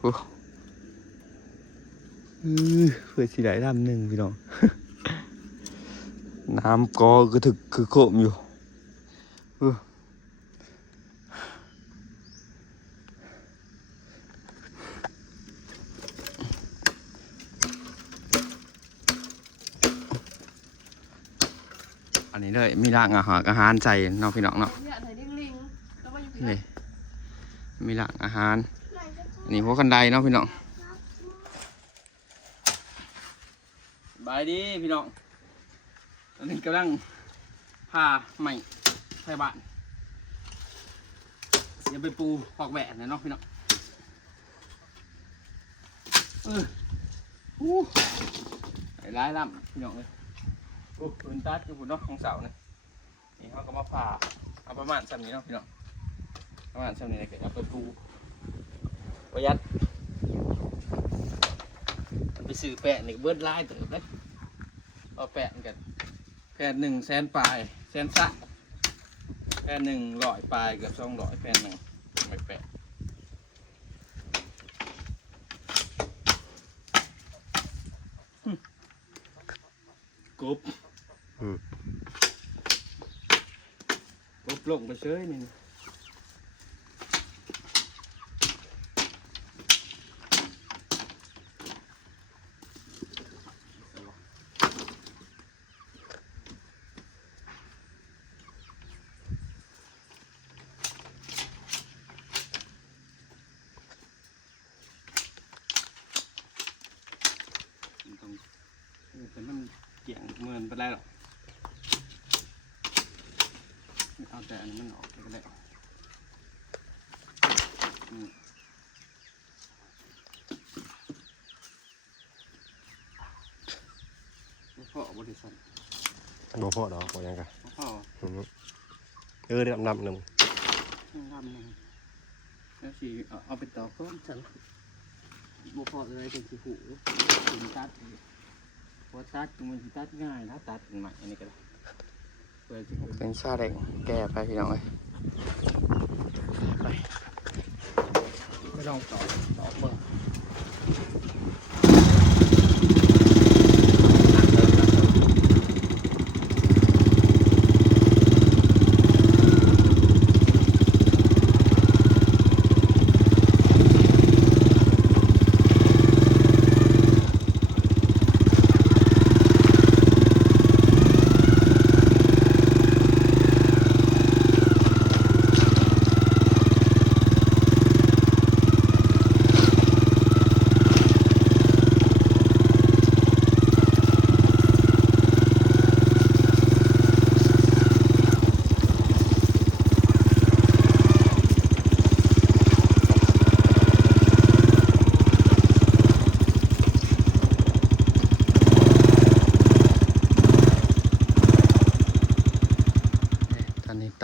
โอ้เพื่อสิได้ลำหนึ่งพี่น้อง น้ำก็กระถึกคือโคมอยู่อันนี้เลยมีร้านอาหารใจเนาะพี่น้องเนาะนี่มีร้านอาหารอันนี้หัวคันไดเนาะพี่น้องบายดีพี่น้องตอนนี้กำลังพาใหม่ไทยบ้านอย่าไปปูพอกแหวนเนาะพี่น้องร้ายล่ำพี่น้องเลยปืนตัดอยู่บนนอกของเสาเนี่ยนี่เขาก็มาผ่าเอาประมาณซ้ำนี้เนาะพี่น้องประมาณซ้ำนี้เลยก็เอาไปปูประหยัดไปซื้อแปะนี่เบิร์ดไล่เติมเลยเอาแปะกันแผ่น100,000 ปลายแสนสักแผ่น100 ปลายเกือบ200แผ่นหนึ่งไม่แปะกบลงไปเฉยนี่แต่มันเกี่ยงเมินไปแล้วหรอกเอาแต่อันนี้มันออกไปก็ได้พ่อบริษัทบ่พอดอกบ่ยังกะพ่อได้ดำหนึ่งแล้วสิเอาไปต่อเพิ่มฉันบ่พอเลยเป็นสิหูถึงตัดพอตัดมันตัดง่ายนะตัดใหม่อันนี้ก็ได้เป็นชาแดงแก่ไปพี่น้องเลยไปไม่ลองต่อเบิ่ง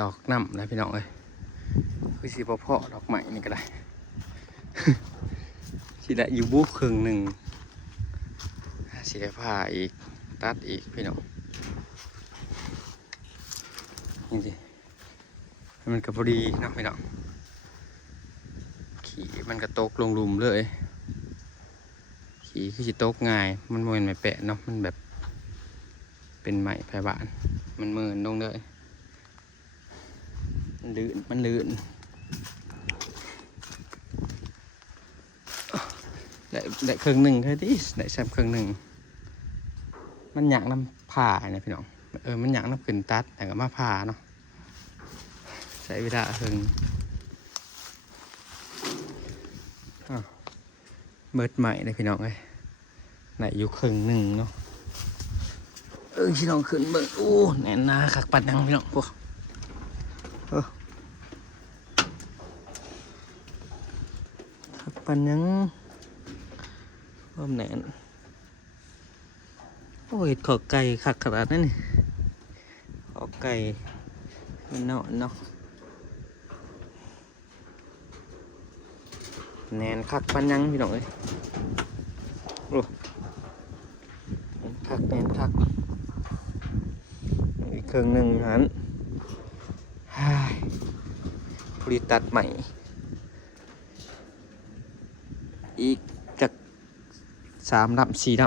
ดอกน้ำนะพี่น้องเอ้ยคือสีพ่อดอกใหม่นี่ก็ได้ สีได้อยู่บุกครึ่งหนึ่งสีได้ผ้าอีกตัดอีกพี่น้องนี่สิมันก็พอดีเนาะพี่น้องขี่มันก็ตกลงหลุมเลยขี่คือสิตกง่ายมันโมนไม่แปะเนาะมันแบบเป็นไม้ไผ่บานมันเมินลงเลยมันลื่นได้ครึ่งหนึ่งแค่ที่ได้แซมครึ่งหนึ่งมันอยากน้ำผ่าเนี่ยพี่น้องมันอยากน้ำขึ้นตัดแต่ก็มาผ่าเนาะใช้เวลาครึ่งเบิดใหม่เลยพี่น้องเลยไหนอยู่ครึ่งหนึ่งเนาะพี่น้องขึ้นเบิดโอ้แน่นหนาขักปัดยังพี่น้องพวกปันยังแหนนโอ้ยขอไก่ขักขนาดนั้นนี่ขอไก่มันเนาะแหนนขักปันยังพี่น้องเอ้ยโอ้แหนนขักอีกเครื่องหนึ่งหันผลิตตัดใหม่ อีกจาก3 ลำ 4 ล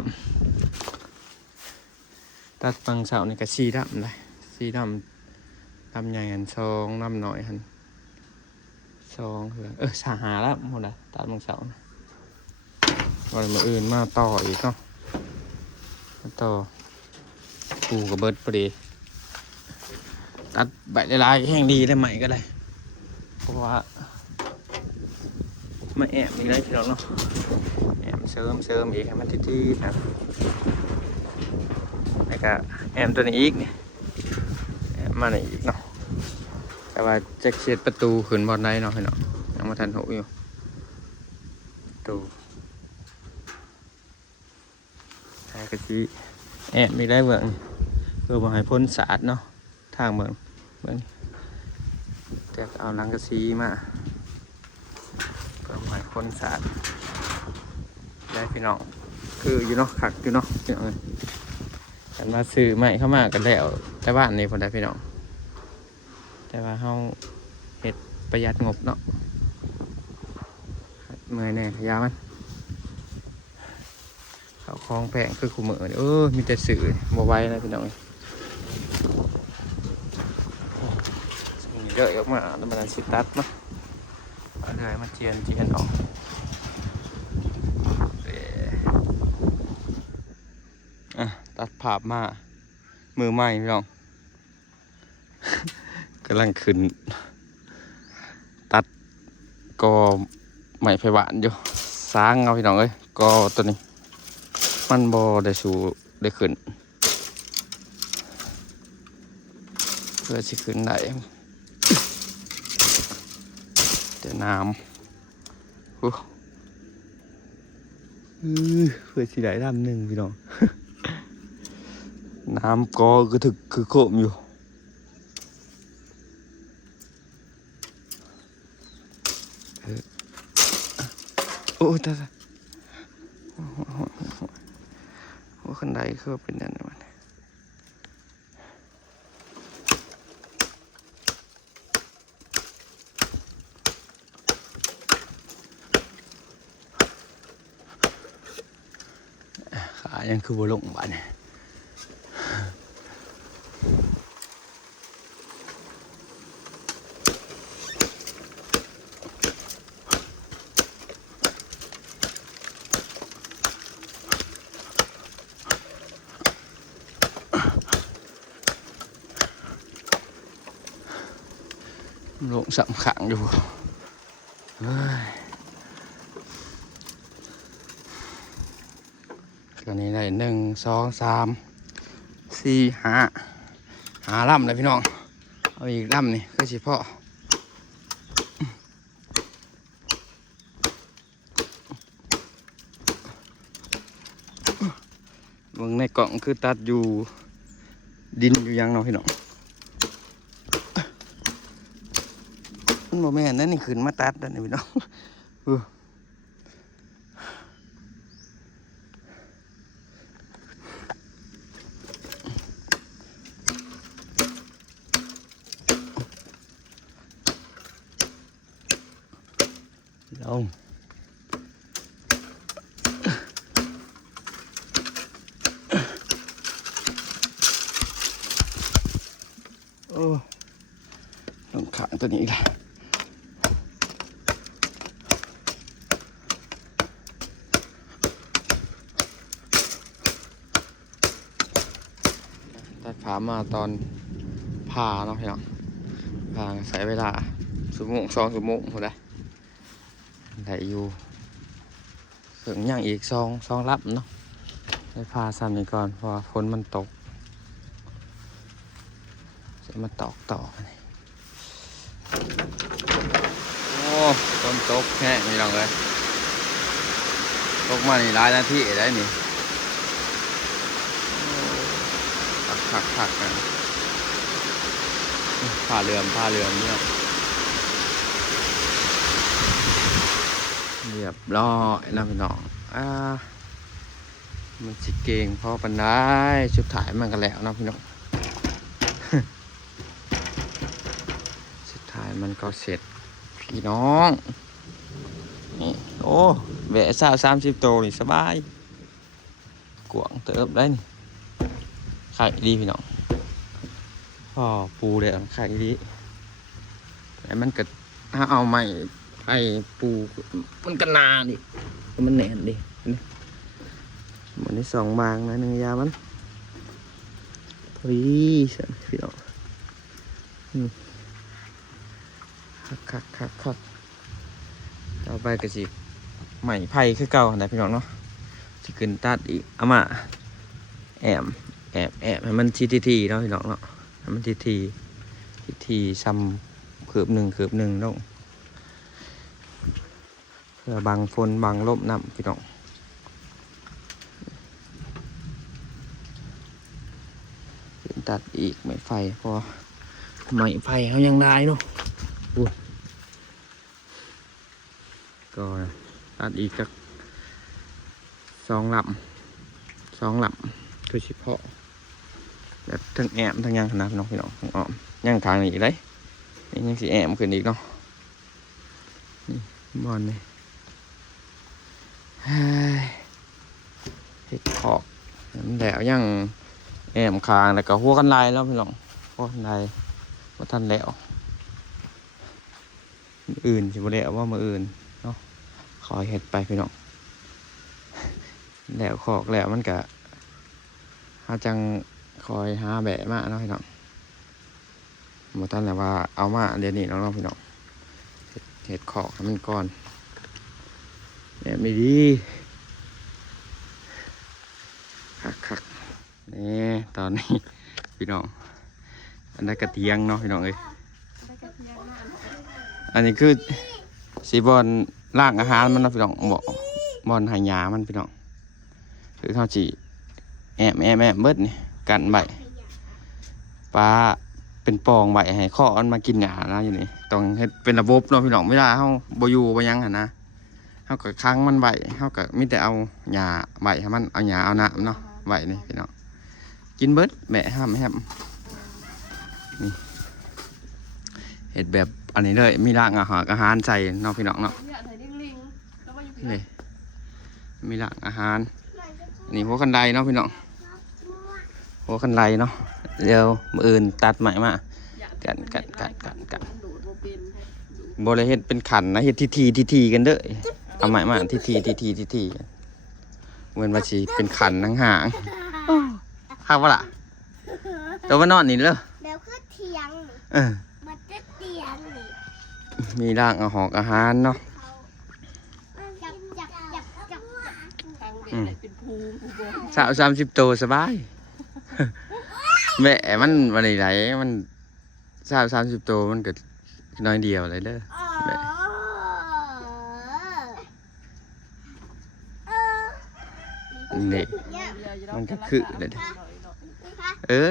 ำตัดฟังเสานี่ก็4 ลำเลย4 ลำลำใหญ่หัน2 ลำน้อยหัน2เหือสาหาละหมดละตัดฟังเสานะวันมาอื่นมาต่ออีกเนาะมาต่อปูกับเบิร์ดพอดีตัดใบลายๆแห้งดีได้ใหม่ก็ได้เพราะว่ามาแอบอีกแล้วพี่น้องเนาะแอบเสริมอีกให้มันที่นะแล้วก็แอบตัวนี้อีกนี่แอบมาอีกเนาะแต่ว่าจะเขียนประตูขึ้นบอลได้เนาะพี่น้องยังมาทันหูอยู่ประตูใช้กระชีแอบอีกได้เบิ่งเพื่อบ่ให้พ้นสาดเนาะทางเบิ่งแต่เอาลังกระชีมาเพื่อบ่ให้พ้นสาดได้พี่น้องคืออยู่เนาะขักอยู่เนาะพี่น้องกันมาซื้อใหม่เข้ามากันแล้วแต่บ้านนี้พอได้พี่น้องแต่ว่าเฮาเฮ็ดประหยัดงบเนาะเมื่อยแน่ยามันเขาคลองแพงคือขู่มือมีแต่สื่อบ่ไหวนะพี่น้องเยอะออกมาแล้วมันสิตัดมาเอาเลยมาเจียนออกตัดภาพมามือใหม่พี่น้อง กำลังขึ้นตัดกอใหม่ไฟหวานอยู่สร้างเอาพี่น้องเอ้ยกอตัวนี้มันบอได้สูได้ขึ้นเพื่อสิขึ้นได้แต่น้ำเพื่อสิได้ด้านหนึ่งพี่น้อง น้ำกอคือถึกคือโคมอยู่โอ้ตาหัวขันไดคือเป็นนั่นมันขายังคือบ่ลงบ้านเนี่ยลงสำขังอยู่ตอนนี้ได้1 2 3 4 5 ลำเลยพี่น้องเอาอีกลำนี่คือสิพ่อเบิ่งในกล่องคือตัดอยู่ดินอยู่ยังเนาะพี่น้องมันโมแม่นนั่นนี่ขึ้นมาตัดนั่นนี่พี่น้องลงลงขังตัวนี้อีกแล้วตัดขามาตอนผ่าเนาะพี่น้องผ่าใช้เวลา2 ชั่วโมงหมดเลยได้อยู่ถึงอย่างอีก2 ลับเนาะได้ผ่าซ้ำนี้ก่อนเพราะฝนมันตกจะมาตอกต่อโอ้ฝนตกแห้งนี่ลองเลยตกมานี่หลายนาทีได้นี่ผักกันผ้าเรือมเนี่ยเรียบร้อยนะพี่น้องมันสิเก่งพอปันได้ชุดถ่ายมันกันแล้วนะพี่น้อง สุดท้ายมันก็เสร็จพี่น้องนี่โอ้ แบะ30 โตนี่สบายกวางเติบได้นี่ไข่ดีพี่น้องพ่อปูเดี๋ยวไข่ดีแต่มันก็ถ้าเอาไม้ไอ้ปูมันก็นาดิมันแน่นดิมันได้2 บางนะ1 ยามันพอดีสิพี่น้องคักต่อไปก็สิใหม่ไผ่คือเก่านะพี่น้องเนาะจะขึ้นตัดอีกเอามาแอบให้มันทีเนาะพี่น้องเนาะให้มันทีซ้ำคืบหนึ่งน้องเพื่อบังฝนบังลมน้ำพี่น้องขึ้นตัดอีกไม้ไฟพอไม้ไฟเขายังได้เนาะก็ตัดอีกจาก2 ลำคือเฉพาะแบบทั้งแอมทั้งย่างขนาดน้องพี่น้องทั้งอ้อมย่างทางนี้เลยนี่ยังสีแอมขึ้นอีกเนาะนี่บอลนี่เห็ดขอกแล้วย่างแอมคางแล้วก็หัวกันลายแล้วพี่น้องหัวกันลายว่าท่านแล้วอื่นสิบ่แล้วว่ามืออื่นเนาะคอยเห็ดไปพี่น้องแล้วขอกแล้วมันก็หาจังคอยหาแบะมาเนาะพี่น้องหมดท่านแล้วว่าเอามาเดี๋ยวนี้น้องพี่น้องเห็ดขอกให้มันก่อนแบบไม่ดีคักนี่ตอนนี้พี่น้องอันนั้นกระเทียงเนาะพี่น้องเอ้ยอันนี้คือสีบอลล่างอาหารมันนะพี่น้องบอลหายามันพี่น้องคือเท่าจีแอบเบิดนี่กันใบปลาเป็นปองใบให้ข้อมันมากินหญ้านะอยู่นี่ต้องเฮ็ดเป็นระบบเนาะพี่น้องเวลาเฮาบ่อยู่บ่ยังหั่นนะเฮาก็ค้างมันใบเฮาก็มีแต่เอาหญ้าใบให้มันเอาหญ้าเอาน้ำเนาะใบนี่พี่น้องกินเบิดแบะห้ามนี่เฮ็ดแบบอันนี้เลยมีร่างอาหารใส่เนาะพี่น้องเนาะนี่มีร่างอาหารนี่หัวคันไดเนาะพี่น้องหัวคันไดเนาะเดี๋ยวมืออื่นตัดใหม่มากันบริเฮ็ดเป็นขันนะเฮ็ดทีกันเด้อเอาใหม่มาทีเหมือนว่าสิเป็นขันห่างข้าวล่ะตัวว่านอนนี่เลยแล้วคือเทียงมันจะเตียงมีร่างอาหารเนาะ30 โตสบายแม่มันวันไหนมัน30 โตมันเกิดน้อยเดียวเลยเด้อแม่นี่มันก็คือเลย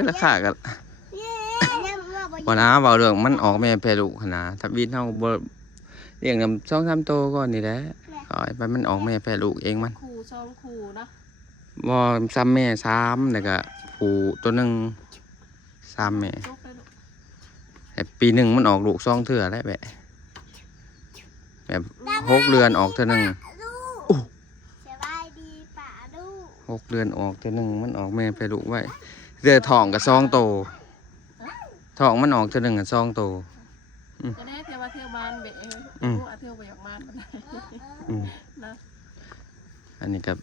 แล้วขากันวันน้าเบาเรื่องมันออกแม่แพลูกขนาดทับวินเท่าบ่เลี้ยงนำ2-3 โตก่อนนี่แหละขอไปมันออกแม่แพลูกเองมันคู่นะบ่ซ้ำแม่3แล้วก็ผูตัวหนึ่ง3 แม่แต่ปีหนึ่งมันออกลูก2 เทื่อแล้วแบบ6 เดือนออกเทื่อหนึ่ง6 เดือนออกเทื่อหนึ่งมันออกแม่ไปลูกไว้เดือทองกับ2 โตทองมันออกเทื่อหนึ่งกับ2 โตจะได้เที่ยวมาเที่ยวบ้านเบะเที่ยวไปออกบ้านนะอันนี้กับ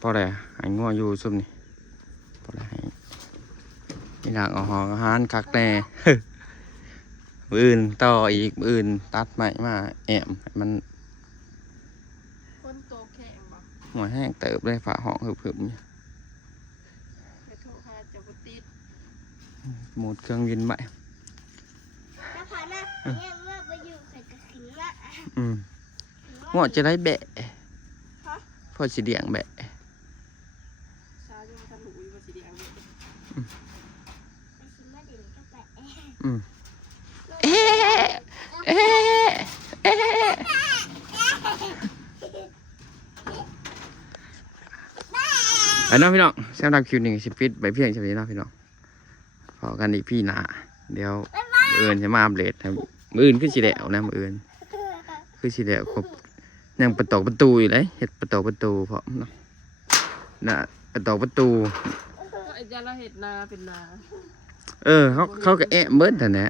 พอได้หายงัวอยู่ซุ่มนี่พอได้ให้มีหลักอาหารคักแน่มืออื่นต่ออีกมืออื่นตัดใหม่มาแอมมันคนโตแข็งบ่หัวแห้งเติบได้ฝาห้องหึบเนี่ยหมดเครื่องยินใบหัวจะได้แบะพอสีเดียงแบะน้องพี่น้องสำหรับคิวหนึ่งสิปิดไปเพียงเท่านี้นะพี่น้องพอกันอีกพี่หนาเดี๋ยวมืออื่นจะมาอัปเดตมืออื่นคือสีแดงนะมืออื่นคือสีแดงครบ ยังประตอกประตูอยู่เลยเฮ็ดประตอกประตูพร้อมเนาะน่ะประตอกประตู ไอ้ยาเราเห็ดนาเป็นนา เขาก็แอะเบิดแต่นแหละ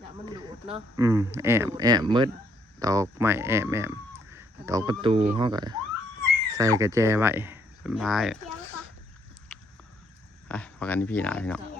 อย่ามันหลุดเนาะ แอะเบิดตอกไม้แอะตอกประตูเขาก็ใส่กระแจไว้สบาย เสียงก่อน ไปพอกันที่พี่นะพี่น้อง เสียง